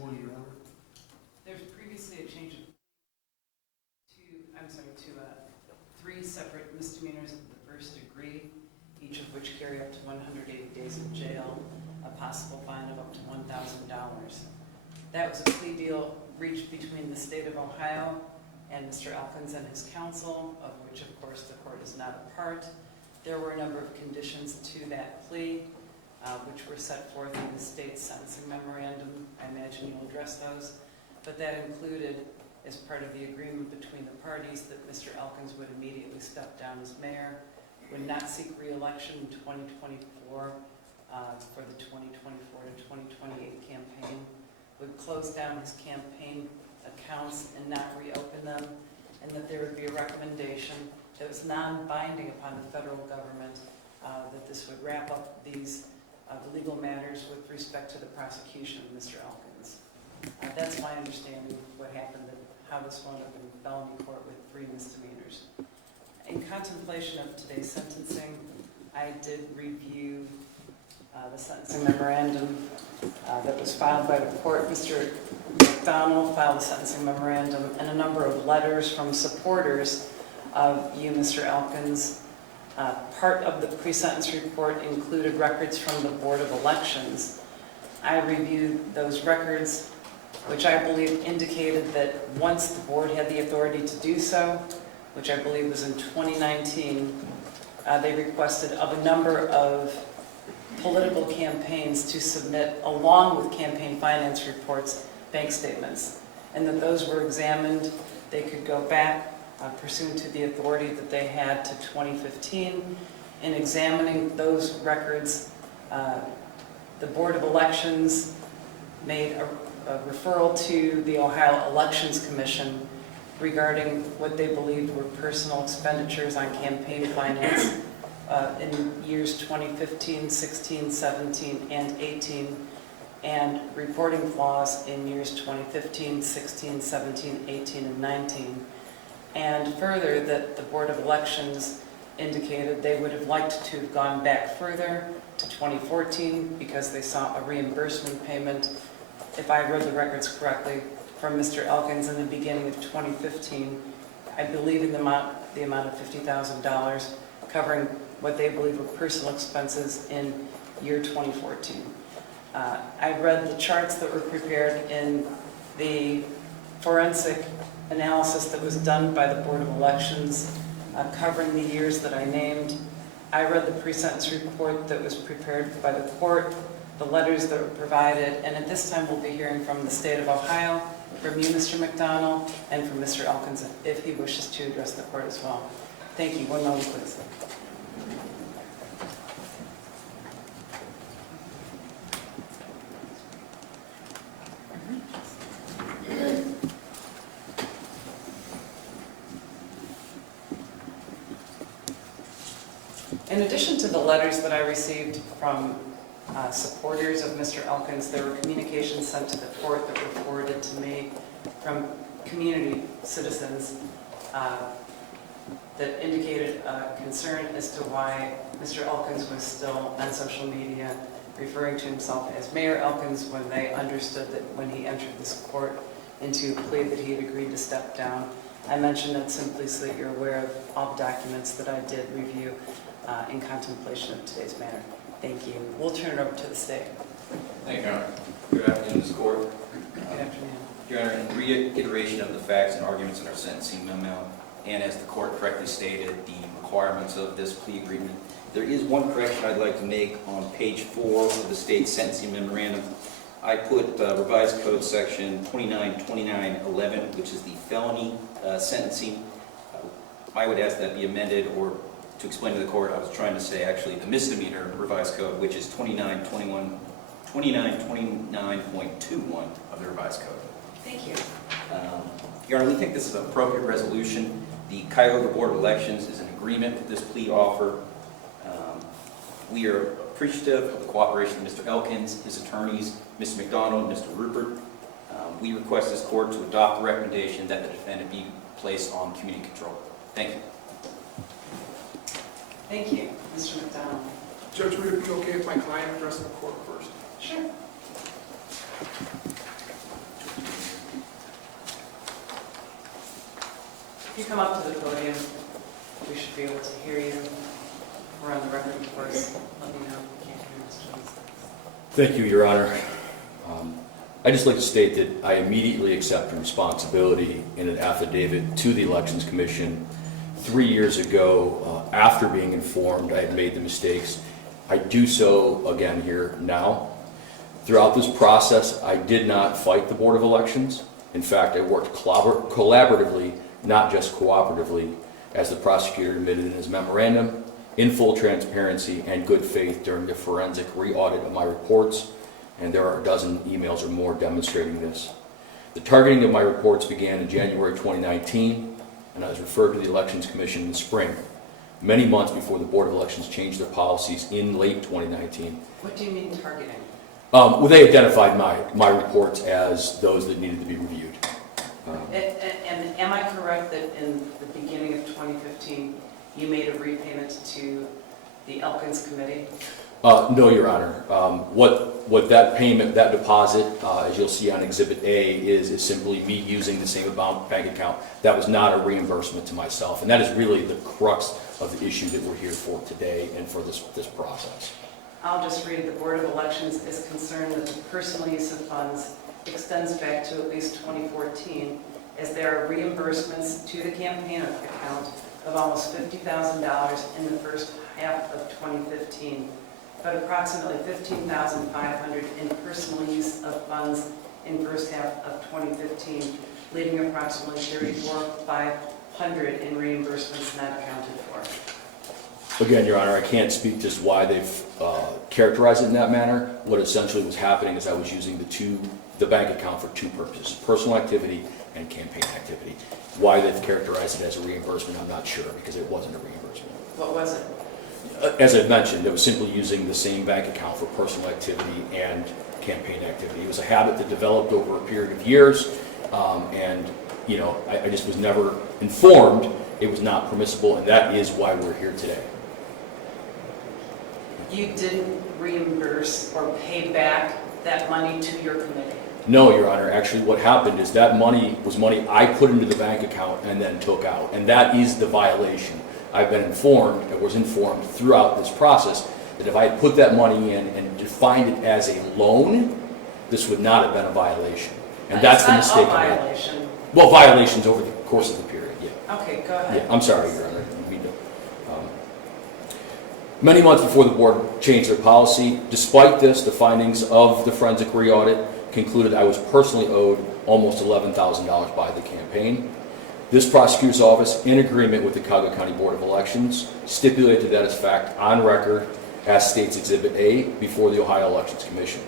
morning, Your Honor. There's previously a change of three separate misdemeanors of the first degree, each of which carry up to 180 days in jail, a possible fine of up to $1,000. That was a plea deal reached between the state of Ohio and Mr. Elkins and his counsel, of which, of course, the court is not a part. There were a number of conditions to that plea, which were set forth in the state's sentencing memorandum. I imagine you'll address those. But that included, as part of the agreement between the parties, that Mr. Elkins would immediately step down as mayor, would not seek re-election in 2024 for the 2024 to 2028 campaign, would close down his campaign accounts and not reopen them, and that there would be a recommendation that was non-binding upon the federal government that this would wrap up these legal matters with respect to the prosecution of Mr. Elkins. That's my understanding of what happened, how this wound up in felony court with 3 misdemeanors. In contemplation of today's sentencing, I did review the sentencing memorandum that was filed by the court. Mr. McDonald filed a sentencing memorandum and a number of letters from supporters of you, Mr. Elkins. Part of the pre-sentence report included records from the Board of Elections. I reviewed those records, which I believe indicated that once the board had the authority to do so, which I believe was in 2019, they requested of a number of political campaigns to submit, along with campaign finance reports, bank statements, and that those were examined. They could go back pursuant to the authority that they had to 2015. In examining those records, the Board of Elections made a referral to the Ohio Elections Commission regarding what they believed were personal expenditures on campaign finance in years 2015, 16, 17, and 18, and reporting flaws in years 2015, 16, 17, 18, and 19. And further, that the Board of Elections indicated they would have liked to have gone back further to 2014 because they saw a reimbursement payment, if I read the records correctly, from Mr. Elkins in the beginning of 2015, I believe in the amount of $50,000, covering what they believe were personal expenses in year 2014. I read the charts that were prepared in the forensic analysis that was done by the Board of Elections, covering the years that I named. I read the pre-sentence report that was prepared by the court, the letters that were provided, and at this time we'll be hearing from the state of Ohio, from you, Mr. McDonald, and from Mr. Elkins, if he wishes to address the court as well. Thank you. One moment, please. In addition to the letters that I received from supporters of Mr. Elkins, there were communications sent to the court that were forwarded to me from community citizens that indicated concern as to why Mr. Elkins was still on social media referring to himself as Mayor Elkins, when they understood that when he entered this court into a plea that he had agreed to step down. I mentioned that simply so that you're aware of all the documents that I did review in contemplation of today's matter. Thank you. We'll turn it over to the state. Thank you, Your Honor. Good afternoon, this court. Good afternoon. Your Honor, in reiteration of the facts and arguments in our sentencing memo, and as the court correctly stated, the requirements of this plea agreement, there is one correction I'd like to make on page 4 of the state's sentencing memorandum. I put revised code section 292911, which is the felony sentencing. I would ask that be amended, or to explain to the court, I was trying to say actually the misdemeanor revised code, which is 2929.21 of the revised code. Thank you. Your Honor, we think this is an appropriate resolution. The Cuyahoga Board of Elections is in agreement with this plea offer. We are appreciative of the cooperation of Mr. Elkins, his attorneys, Mr. McDonald, and Mr. Rupert. We request this court to adopt the recommendation that the defendant be placed on community control. Thank you. Thank you, Mr. McDonald. Judge, would it be okay if my client addressed the court first? Sure. you come up to the podium, we should be able to hear you. We're on the record, of course. Let me know if you can't hear Mr. Jones. Thank you, Your Honor. I'd just like to state that I immediately accepted responsibility in an affidavit to the Elections Commission 3 years ago after being informed I had made the mistakes. I do so again here now. Throughout this process, I did not fight the Board of Elections. In fact, I worked collaboratively, not just cooperatively, as the prosecutor admitted in his memorandum, in full transparency and good faith during the forensic re-audit of my reports, and there are a dozen emails or more demonstrating this. The targeting of my reports began in January 2019, and I was referred to the Elections Commission in the spring, many months before the Board of Elections changed their policies in late 2019. What do you mean targeting? Well, they identified my reports as those that needed to be reviewed. And am I correct that in the beginning of 2015, you made a repayment to the Elkins Committee? No, Your Honor. What that payment, that deposit, as you'll see on Exhibit A, is simply me using the same bank account. That was not a reimbursement to myself, and that is really the crux of the issue that we're here for today and for this process. I'll just read, the Board of Elections is concerned that the personal use of funds extends back to at least 2014, as there are reimbursements to the campaign account of almost $50,000 in the first half of 2015, but approximately $15,500 in personal use of funds in first half of 2015, leaving approximately $34,500 in reimbursements not accounted for. Again, Your Honor, I can't speak just why they've characterized it in that manner. What essentially was happening is I was using the bank account for two purposes, personal activity and campaign activity. Why they've characterized it as a reimbursement, I'm not sure, because it wasn't a reimbursement. What was it? As I mentioned, it was simply using the same bank account for personal activity and campaign activity. It was a habit that developed over a period of years, and I just was never informed it was not permissible, and that is why we're here today. You didn't reimburse or pay back that money to your committee? No, Your Honor. Actually, what happened is that money was money I put into the bank account and then took out, and that is the violation. I've been informed, I was informed throughout this process, that if I had put that money in and defined it as a loan, this would not have been a violation. And that's the mistake I made. Violation. Well, violations over the course of the period, yeah. Okay, go ahead. Yeah, I'm sorry, Your Honor. Many months before the board changed their policy, despite this, the findings of the forensic re-audit concluded I was personally owed almost $11,000 by the campaign. This prosecutor's office, in agreement with the Cuyahoga County Board of Elections, stipulated that as fact on record as states Exhibit A before the Ohio Elections Commission.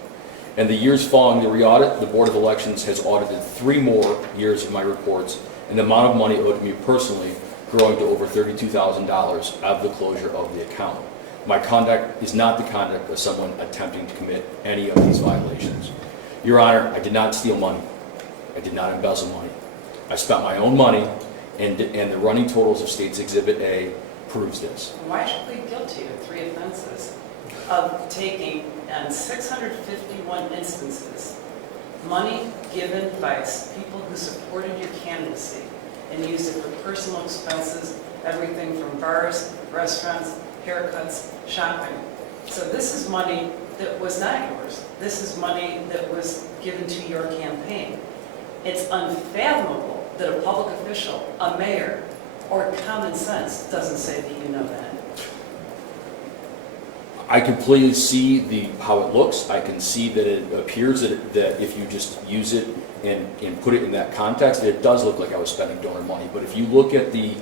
In the years following the re-audit, the Board of Elections has audited 3 more years of my reports, and the amount of money owed to me personally growing to over $32,000 of the closure of the account. My conduct is not the conduct of someone attempting to commit any of these violations. Your Honor, I did not steal money. I did not embezzle money. I spent my own money, and the running totals of State's Exhibit A proves this. Why should we plead guilty to 3 offenses of taking, in 651 instances, money given by people who supported your candidacy and used it for personal expenses, everything from bars, restaurants, haircuts, shopping. So this is money that was not yours. This is money that was given to your campaign. It's unfathomable that a public official, a mayor, or common sense doesn't say that you know that. I completely see how it looks. I can see that it appears that if you just use it and put it in that context, it does look like I was spending donor money. But if you look at the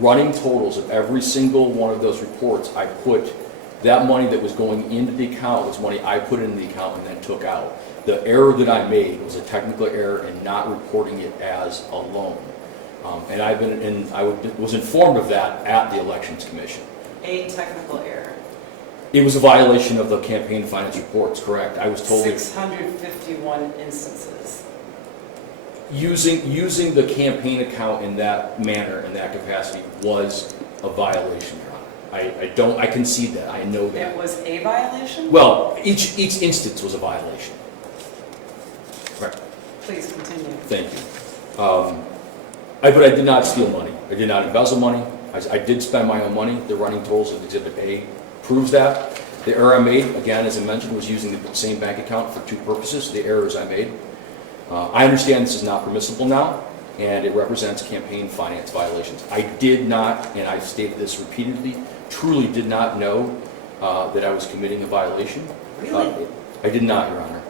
running totals of every single one of those reports, I put that money that was going into the account was money I put in the account and then took out. The error that I made was a technical error in not reporting it as a loan. And I was informed of that at the Elections Commission. A technical error. It was a violation of the campaign finance reports, correct. I was told 651 instances. Using the campaign account in that manner, in that capacity, was a violation, Your Honor. I concede that, I know that. It was a violation? Well, each instance was a violation. Right. Please continue. Thank you. But I did not steal money. I did not embezzle money. I did spend my own money. The running totals of Exhibit A proves that. The error I made, again, as I mentioned, was using the same bank account for two purposes, the errors I made. I understand this is not permissible now, and it represents campaign finance violations. I did not, and I've stated this repeatedly, truly did not know that I was committing a violation. Really? I did not, Your Honor.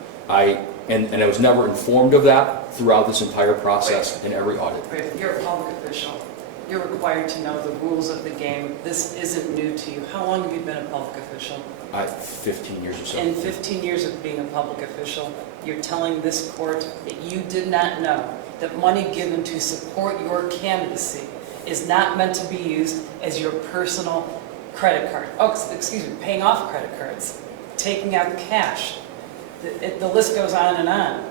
And I was never informed of that throughout this entire process in every audit. You're a public official. You're required to know the rules of the game. This isn't new to you. How long have you been a public official? 15 years or so. In 15 years of being a public official, you're telling this court that you did not know that money given to support your candidacy is not meant to be used as your personal credit card. Oh, excuse me, paying off credit cards, taking out cash. The list goes on and on.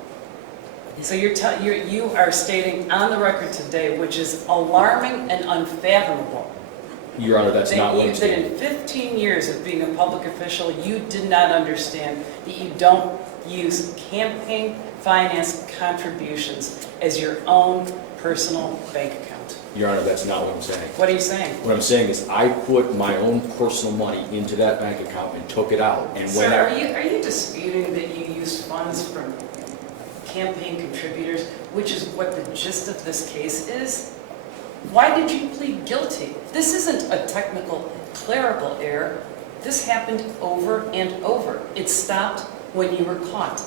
So you are stating on the record today, which is alarming and unfathomable, Your Honor, that's not what I'm that saying. in 15 years of being a public official, you did not understand that you don't use campaign finance contributions as your own personal bank account. Your Honor, that's not what I'm saying. What are you saying? What I'm saying is I put my own personal money into that bank account and took it out. And when Sir, are you disputing that you used funds from campaign contributors, which is what the gist of this case is? Why did you plead guilty? This isn't a technical clerical error. This happened over and over. It stopped when you were caught.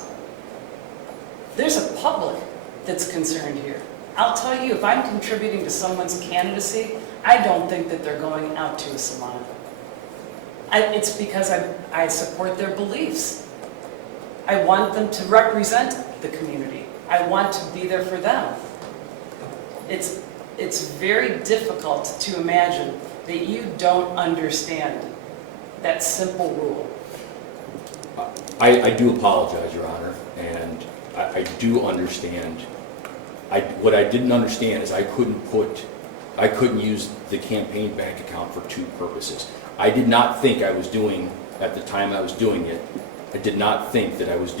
There's a public that's concerned here. I'll tell you, if I'm contributing to someone's candidacy, I don't think that they're going out to a salon. It's because I support their beliefs. I want them to represent the community. I want to be there for them. It's very difficult to imagine that you don't understand that simple rule. I do apologize, Your Honor, and I do understand. What I didn't understand is I couldn't use the campaign bank account for two purposes. I did not think I was doing, at the time I was doing it, I did not think that I was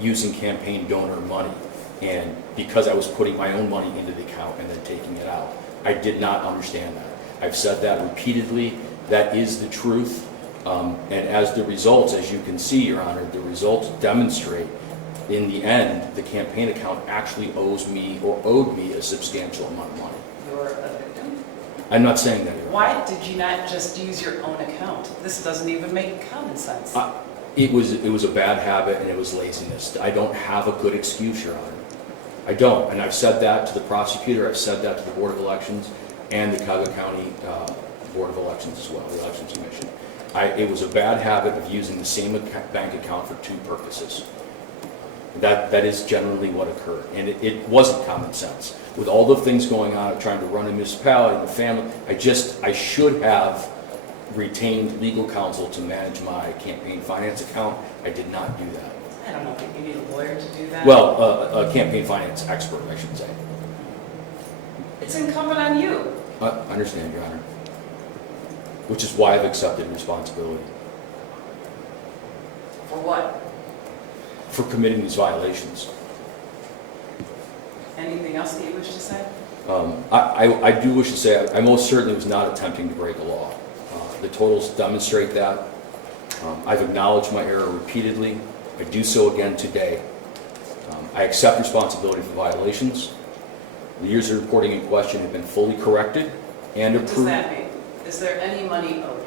using campaign donor money. And because I was putting my own money into the account and then taking it out, I did not understand that. I've said that repeatedly. That is the truth. And as the results, as you can see, Your Honor, the results demonstrate, in the end, the campaign account actually owed me a substantial amount of money. You're a victim. I'm not saying that, Your Honor. Why did you not just use your own account? This doesn't even make common sense. It was a bad habit and it was laziness. I don't have a good excuse, Your Honor. I don't, and I've said that to the prosecutor, I've said that to the Board of Elections and the Cuyahoga County Board of Elections as well, the Elections Commission. It was a bad habit of using the same bank account for two purposes. That is generally what occurred, and it wasn't common sense. With all the things going on, trying to run a municipality and a family, I should have retained legal counsel to manage my campaign finance account. I did not do that. I don't know, you need a lawyer to do that? Well, a campaign finance expert, I should say. It's incumbent on you. I understand, Your Honor. Which is why I've accepted responsibility For what? for committing these violations. Anything else that you wish to say? I do wish to say I most certainly was not attempting to break a law. The totals demonstrate that. I've acknowledged my error repeatedly. I do so again today. I accept responsibility for violations. The years of reporting in question have been fully corrected and What does approved. that mean? Is there any money owed?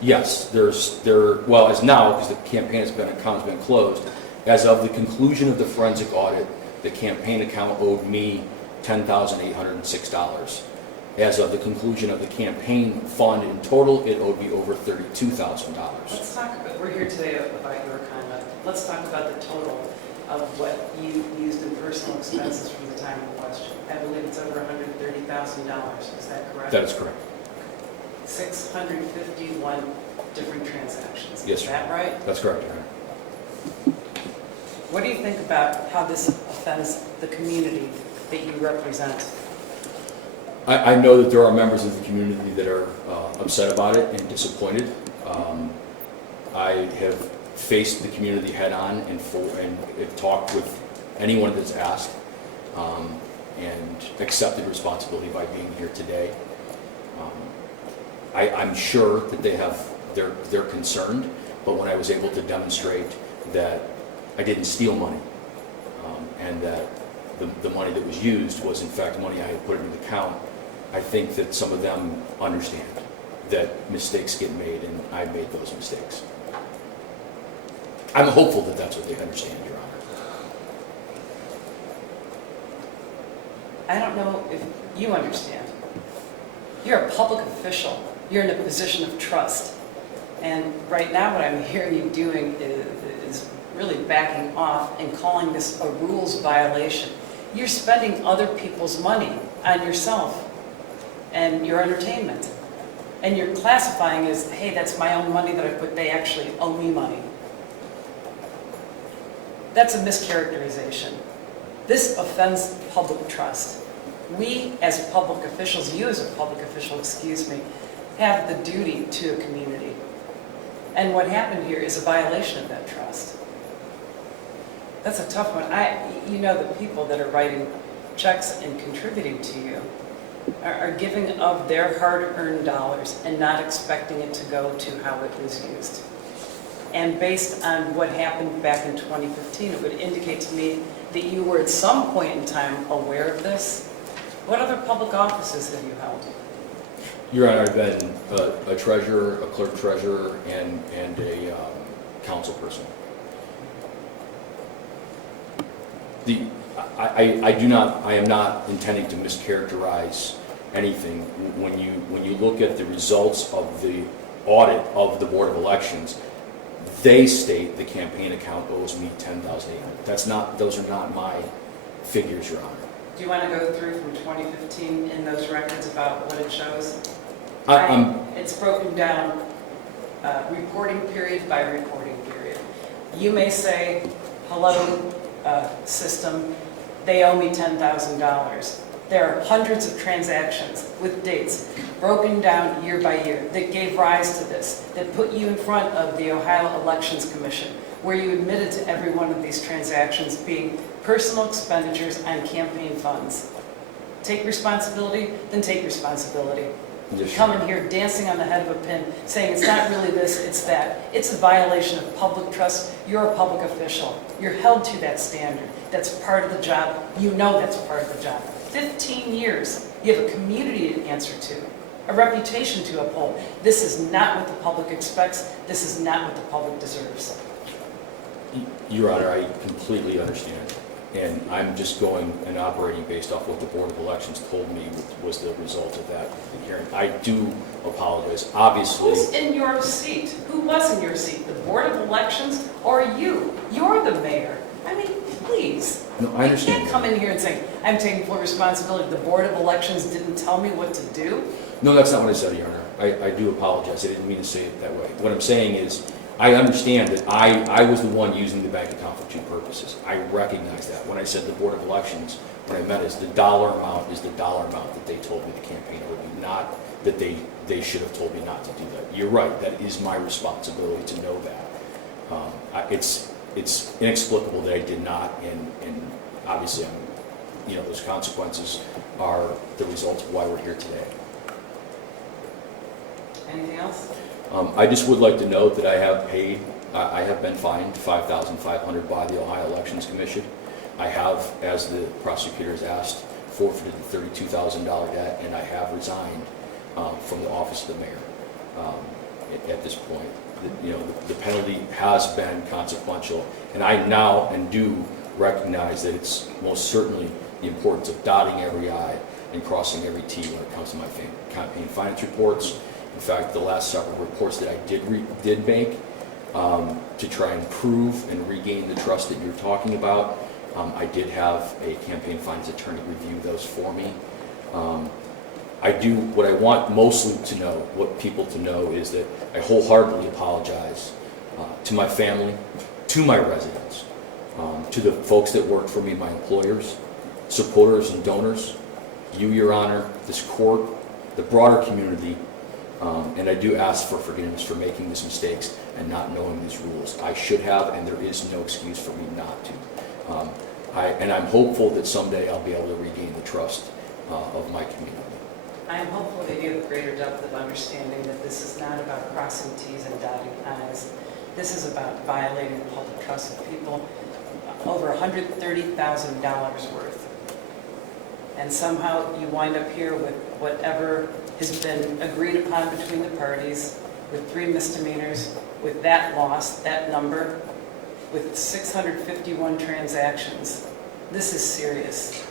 Yes, well, as now, because the campaign account has been closed, as of the conclusion of the forensic audit, the campaign account owed me $10,806. As of the conclusion of the campaign fund in total, it owed me over $32,000. Let's talk about, we're here today about your conduct. Let's talk about the total of what you used in personal expenses from the time of question. I believe it's over $130,000. Is that correct? That is correct. 651 different transactions. Yes, Is sir. that right? That's correct, Your Honor. What do you think about how this offends the community that you represent? I know that there are members of the community that are upset about it and disappointed. I have faced the community head-on and have talked with anyone that's asked. and accepted responsibility by being here today. I'm sure that they're concerned, but when I was able to demonstrate that I didn't steal money, and that the money that was used was in fact money I had put in the account, I think that some of them understand that mistakes get made, and I made those mistakes. I'm hopeful that that's what they understand, Your Honor. I don't know if you understand. You're a public official. You're in a position of trust. And right now what I'm hearing you doing is really backing off and calling this a rules violation. You're spending other people's money on yourself and your entertainment. And you're classifying as, hey, that's my own money that I put, they actually owe me money. That's a mischaracterization. This offends public trust. We as public officials, you as a public official, excuse me, have the duty to a community. And what happened here is a violation of that trust. That's a tough one. You know, the people that are writing checks and contributing to you are giving of their hard-earned dollars and not expecting it to go to how it was used. And based on what happened back in 2015, it would indicate to me that you were at some point in time aware of this. What other public offices have you held? Your Honor, I've been a treasurer, a clerk treasurer, and a council person. I am not intending to mischaracterize anything. When you look at the results of the audit of the Board of Elections, they state the campaign account owes me $10,800. Those are not my figures, Your Honor. Do you want to go through from 2015 in those records about what it shows? It's broken down reporting period by reporting period. You may say, hello, system, they owe me $10,000. There are hundreds of transactions with dates broken down year by year that gave rise to this, that put you in front of the Ohio Elections Commission, where you admitted to every one of these transactions being personal expenditures on campaign funds. Take responsibility, then take responsibility. Yes, Come in here dancing on the head of a pin, saying it's not really this, it's that. It's a violation of public trust. You're a public official. You're held to that standard. That's part of the job. You know that's part of the job. 15 years, you have a community to answer to, a reputation to uphold. This is not what the public expects. This is not what the public deserves. Your Honor, I completely understand. And I'm just going and operating based off what the Board of Elections told me was the result of that hearing. I do apologize. Obviously. Who's in your seat? Who was in your seat? The Board of Elections or you? You're the mayor. I mean, please. No, I understand. You can't come in here and say, I'm taking full responsibility. The Board of Elections didn't tell me what to do. No, that's not what I said, Your Honor. I do apologize. I didn't mean to say it that way. What I'm saying is, I understand that I was the one using the bank account for two purposes. I recognize that. When I said the Board of Elections, what I meant is the dollar amount is the dollar amount that they told me the campaign owed me, not that they should have told me not to do that. You're right. That is my responsibility to know that. It's inexplicable that I did not, and obviously, those consequences are the result of why we're here today. Anything else? I just would like to note that I have been fined $5,500 by the Ohio Elections Commission. I have, as the prosecutor has asked, forfeited the $32,000 debt, and I have resigned from the office of the mayor at this point. The penalty has been consequential, and I now and do recognize that it's most certainly the importance of dotting every I and crossing every T when it comes to my campaign finance reports. In fact, the last several reports that I did make to try and prove and regain the trust that you're talking about, I did have a campaign finance attorney review those for me. What I want mostly to know, what people to know, is that I wholeheartedly apologize to my family, to my residents, to the folks that work for me, my employers, supporters and donors, you, Your Honor, this court, the broader community. And I do ask for forgiveness for making these mistakes and not knowing these rules. I should have, and there is no excuse for me not to. And I'm hopeful that someday I'll be able to regain the trust of my community. I am hopeful that you have a greater depth of understanding that this is not about crossing T's and dotting I's. This is about violating the public trust of people, over $130,000 worth. And somehow you wind up here with whatever has been agreed upon between the parties, with 3 misdemeanors, with that loss, that number, with 651 transactions. This is serious.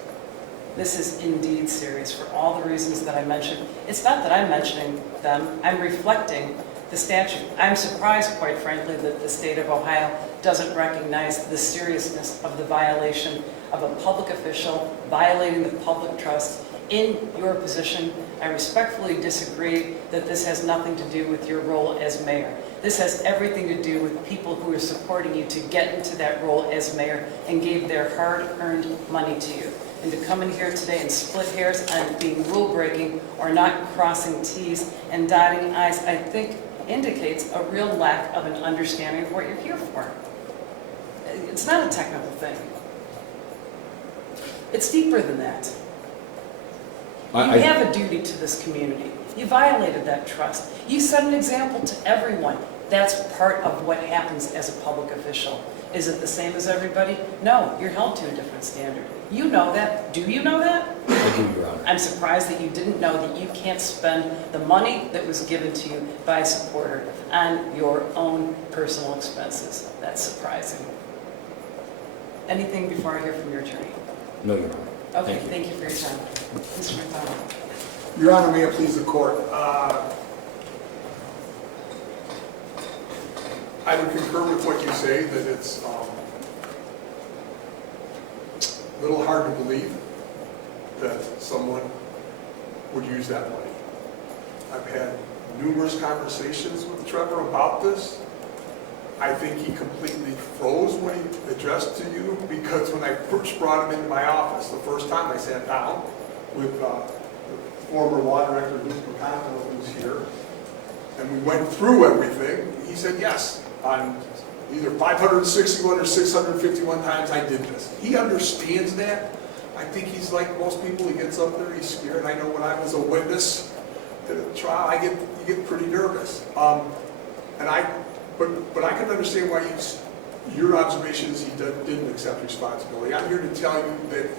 This is indeed serious for all the reasons that I mentioned. It's not that I'm mentioning them, I'm reflecting the statute. I'm surprised, quite frankly, that the state of Ohio doesn't recognize the seriousness of the violation of a public official violating the public trust in your position. I respectfully disagree that this has nothing to do with your role as mayor. This has everything to do with people who are supporting you to get into that role as mayor and gave their hard-earned money to you. And to come in here today and split hairs on being rule-breaking or not crossing T's and dotting I's, I think indicates a real lack of an understanding of what you're here for. It's not a technical thing. It's deeper than that. You have a duty to this community. You violated that trust. You set an example to everyone. That's part of what happens as a public official. Is it the same as everybody? No, you're held to a different standard. You know that. Do you know that? I do, Your Honor. I'm surprised that you didn't know that you can't spend the money that was given to you by a supporter on your own personal expenses. That's surprising. Anything before I hear from your attorney? No, Your Honor. Okay, thank you for your time. Mr. McDonald. Your Honor, may it please the court. I would concur with what you say, that it's a little hard to believe that someone would use that money. I've had numerous conversations with Trevor about this. I think he completely froze when he addressed to you, because when I first brought him into my office, the first time I sat down with the former law director, Luke McConnell, who's here, and we went through everything, he said, yes, on either 561 or 651 times I did this. He understands that. I think he's like most people. He gets up there, he's scared. I know when I was a witness to the trial, you get pretty nervous. But I can understand why your observation is he didn't accept responsibility. I'm here to tell you that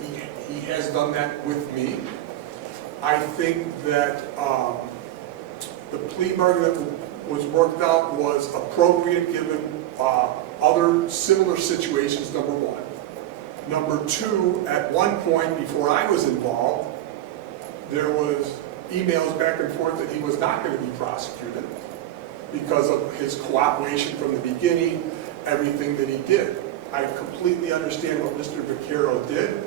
he has done that with me. I think that the plea bargain that was worked out was appropriate given other similar situations, number one. Number two, at one point before I was involved, there was emails back and forth that he was not going to be prosecuted because of his cooperation from the beginning, everything that he did. I completely understand what Mr. Vaquero did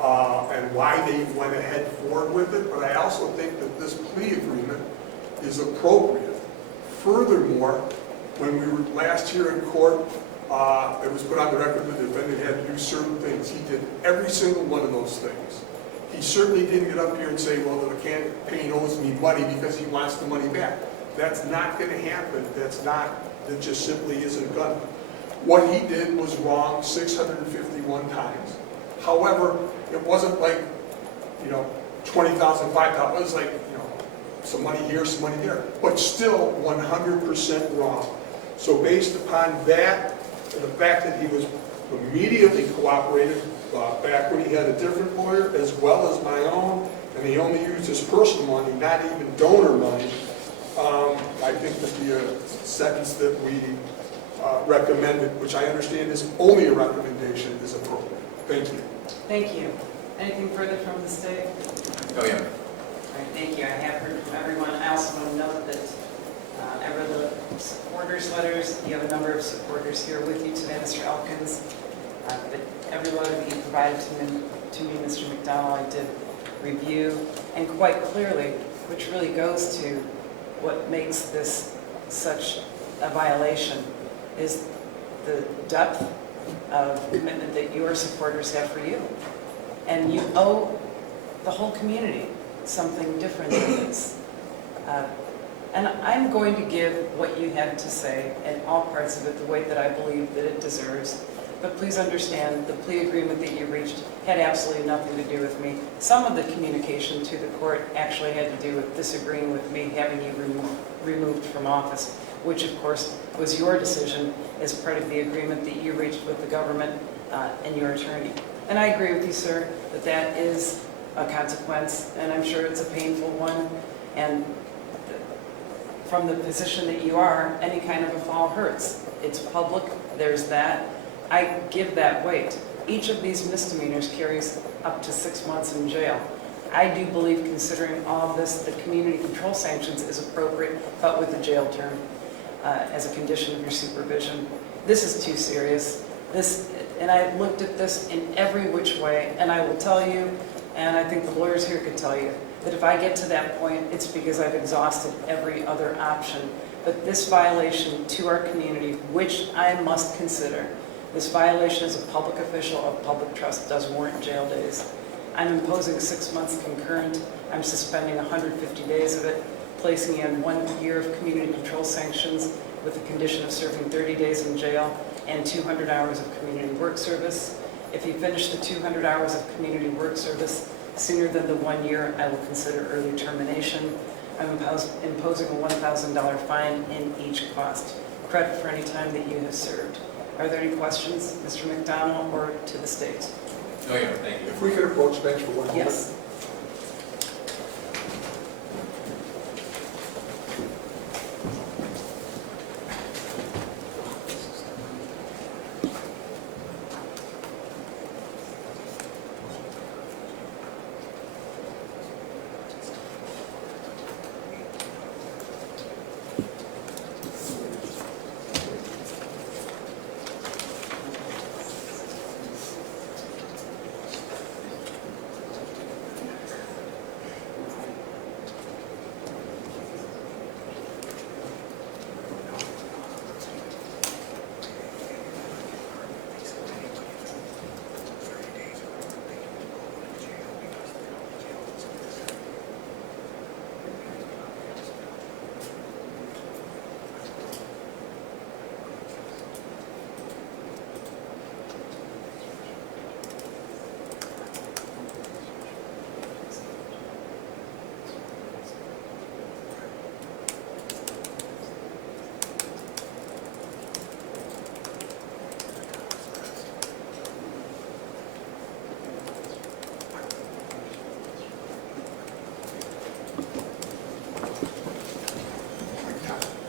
and why they went ahead forward with it, but I also think that this plea agreement is appropriate. Furthermore, when we were last here in court, it was put on the record that the defendant had to do certain things. He did every single one of those things. He certainly didn't get up here and say, well, the campaign owes me money because he wants the money back. That's not going to happen. That just simply isn't going to. What he did was wrong 651 times. However, it wasn't like, 20,000, 5,000. It was like, some money here, some money there. But still 100% wrong. So based upon that, and the fact that he was immediately cooperated back when he had a different lawyer, as well as my own, and he only used his personal money, not even donor money, I think that the sentence that we recommended, which I understand is only a recommendation, is appropriate. Thank you. Thank you. Anything further from the state? Oh, yeah. All right, thank you. I have heard from everyone. I also want to note that I read the supporters' letters. You have a number of supporters here with you today, Mr. Elkins. But every letter that you provided to me, Mr. McDonald, I did review, and quite clearly, which really goes to what makes this such a violation, is the depth of commitment that your supporters have for you. And you owe the whole community something different than this. And I'm going to give what you have to say and all parts of it the weight that I believe that it deserves. but please understand, the plea agreement that you reached had absolutely nothing to do with me. Some of the communication to the court actually had to do with disagreeing with me having you removed from office, which of course was your decision as part of the agreement that you reached with the government and your attorney. And I agree with you, sir, that that is a consequence, and I'm sure it's a painful one. And from the position that you are, any kind of a fall hurts. It's public, there's that. I give that weight. Each of these misdemeanors carries up to 6 months in jail. I do believe, considering all of this, the community control sanctions is appropriate, but with a jail term as a condition of your supervision. This is too serious. And I looked at this in every which way, and I will tell you, and I think the lawyers here could tell you, that if I get to that point, it's because I've exhausted every other option. But this violation to our community, which I must consider, this violation as a public official of public trust does warrant jail days. I'm imposing 6 months concurrent. I'm suspending 150 days of it, placing you on 1 year of community control sanctions with the condition of serving 30 days in jail and 200 hours of community work service. If you finish the 200 hours of community work service sooner than the 1 year, I will consider early termination. I'm imposing a $1,000 fine in each cost, credit for any time that you have served. Are there any questions, Mr. McDonald, or to the state? No, Your Honor, thank you. If we could approach the bench for 1 moment. Yes.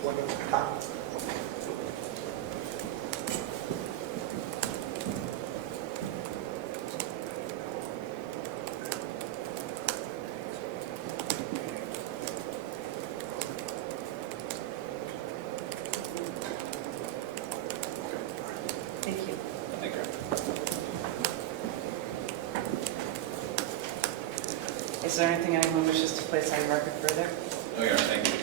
One at a time. Thank you. Thank you. Is there anything anyone wishes to place on record further? No, Your Honor, thank you.